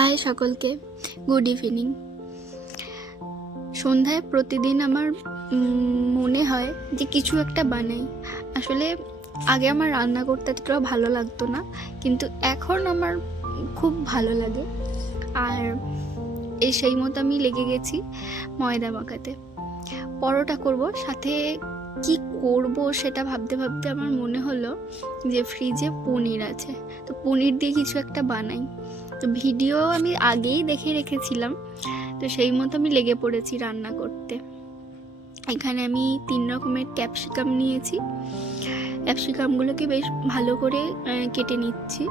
High সকলকে, good evening. সন্ধ্যায় প্রতিদিন আমার মনে হয় যে কিছু একটা বানাই। আসলে আগে আমার রান্না করতে এতটাও ভালো লাগতো না, কিন্তু এখন আমার খুব ভালো লাগে। আর এই সেই মতো আমি লেগে গেছি ময়দা মাখাতে। পরোটা করব, সাথে কি করব সেটা ভাবতে ভাবতে আমার মনে হলো যে ফ্রিজে পনির আছে। তো পনির দিয়ে কিছু একটা বানাই। তো ভিডিও আমি আগেই দেখে রেখেছিলাম। তো সেই মতো আমি লেগে পড়েছি রান্না করতে। এখানে আমি তিন রকমের ক্যাপসিকাম নিয়েছি। ক্যাপসিকামগুলোকে বেশ ভালো করে কেটে নিচ্ছি।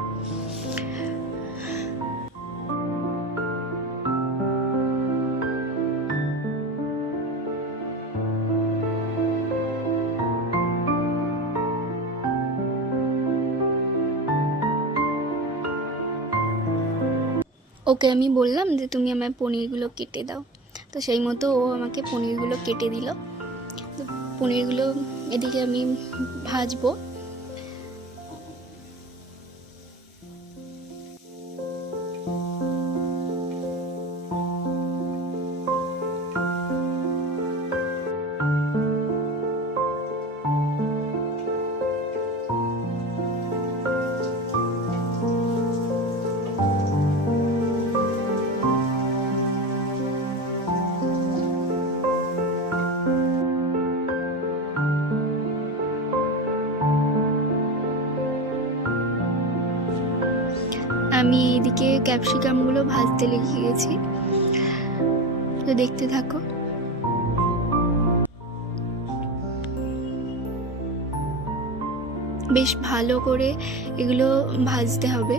ওকে আমি বললাম যে, তুমি আমার পনিরগুলো কেটে দাও। তো সেই মতো ও আমাকে পনিরগুলো কেটে দিল। তো পনিরগুলো এদিকে আমি ভাজবো। আমি এদিকে ক্যাপসিকামগুলো ভাজতে লেগে গেছি। তো দেখতে থাকো। বেশ ভালো করে এগুলো ভাজতে হবে।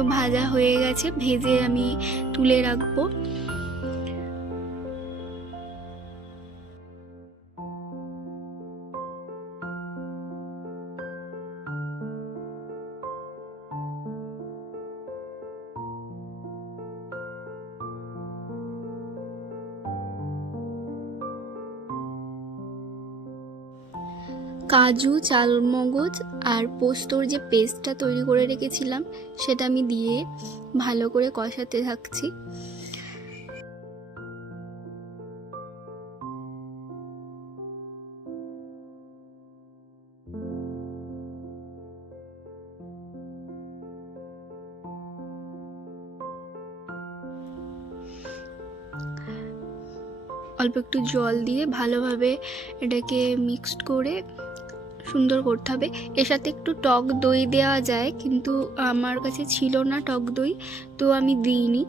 তো ভাজা হয়ে গেছে ভেজে আমি তুলে রাখব। কাজু, চালমগজ আর পোস্তর যে পেস্টটা তৈরি করে রেখেছিলাম, সেটা আমি দিয়ে ভালো করে কষাতে থাকছি। অল্প একটু জল দিয়ে ভালোভাবে এটাকে মিক্সড করে সুন্দর করতে হবে। এর সাথে একটু টক দই দেওয়া যায়, কিন্তু আমার কাছে ছিল না টক দই, তো আমি দিইনি।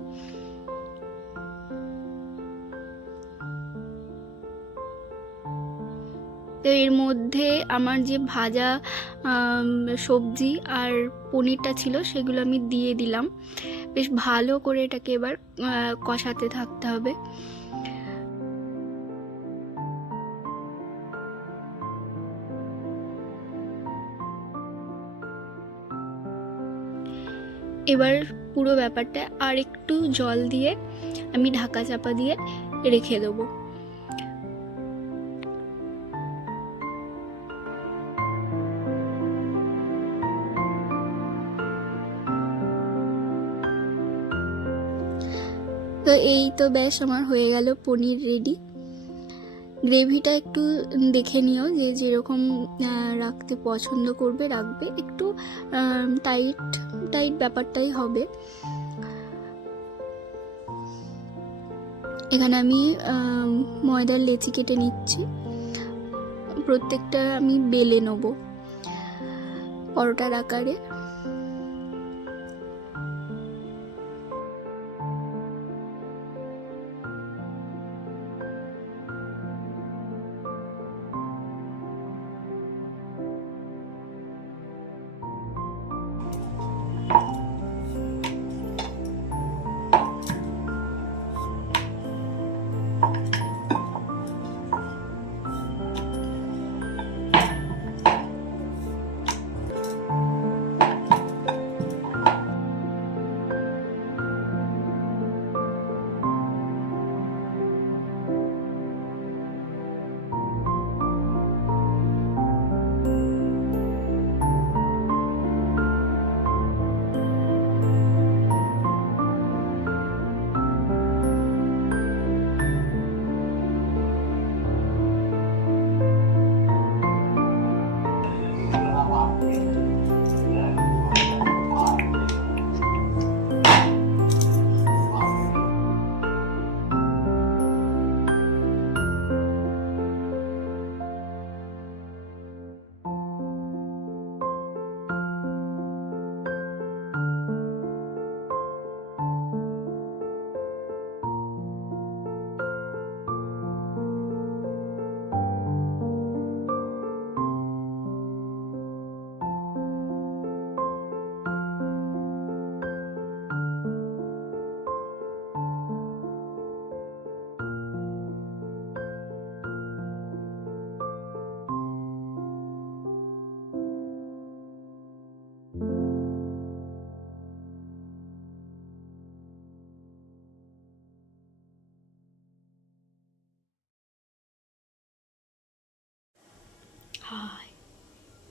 তো এর মধ্যে আমার যে ভাজা সবজি আর পনিরটা ছিল, সেগুলো আমি দিয়ে দিলাম। বেশ ভালো করে এটাকে এবার কষাতে থাকতে হবে। এবার পুরো ব্যাপারটা আর একটু জল দিয়ে আমি ঢাকা চাপা দিয়ে রেখে দেবো। তো এই তো ব্যাস, আমার হয়ে গেল পনির রেডি গ্রেভিটা একটু দেখে নিও যে যেরকম রাখতে পছন্দ করবে, রাখবে। একটু টাইট টাইট ব্যাপারটাই হবে। এখানে আমি ময়দার লেচি কেটে নিচ্ছি। প্রত্যেকটা আমি বেলে নেব। পরোটার আকারে।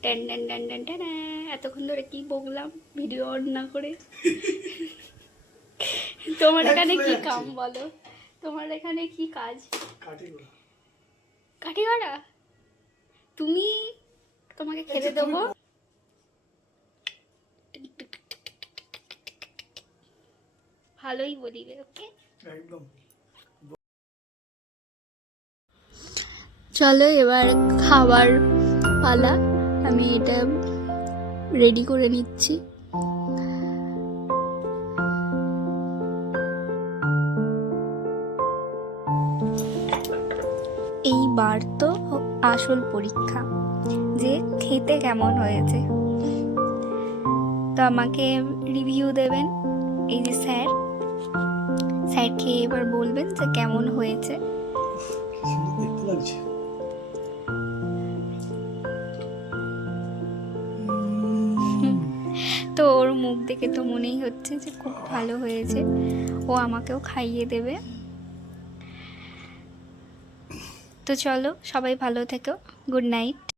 ট্যান ট্যান ট্যান ট্যান ট্যান এতক্ষণ ধরে কি বকলাম? ভিডিও অন না করে। তোমার এখানে কি কাম বলো? তোমার এখানে কি কাজ? কাঠি করা তুমি তোমাকে খেতে দেবো? ভালোই বলিবে ওকে? একদম। চলো এবার খাবার পালা। আমি এটা রেডি করে নিচ্ছি। এইবার তো আসল পরীক্ষা, যে খেতে কেমন হয়েছে। তো আমাকে রিভিউ দেবেন, এই যে স্যার। স্যার খেয়ে এবার বলবেন যে কেমন হয়েছে। দেখে তো মনেই হচ্ছে যে খুব ভালো হয়েছে। ও আমাকেও খাইয়ে দেবে। তো চলো, সবাই ভালো থেকো। Good night.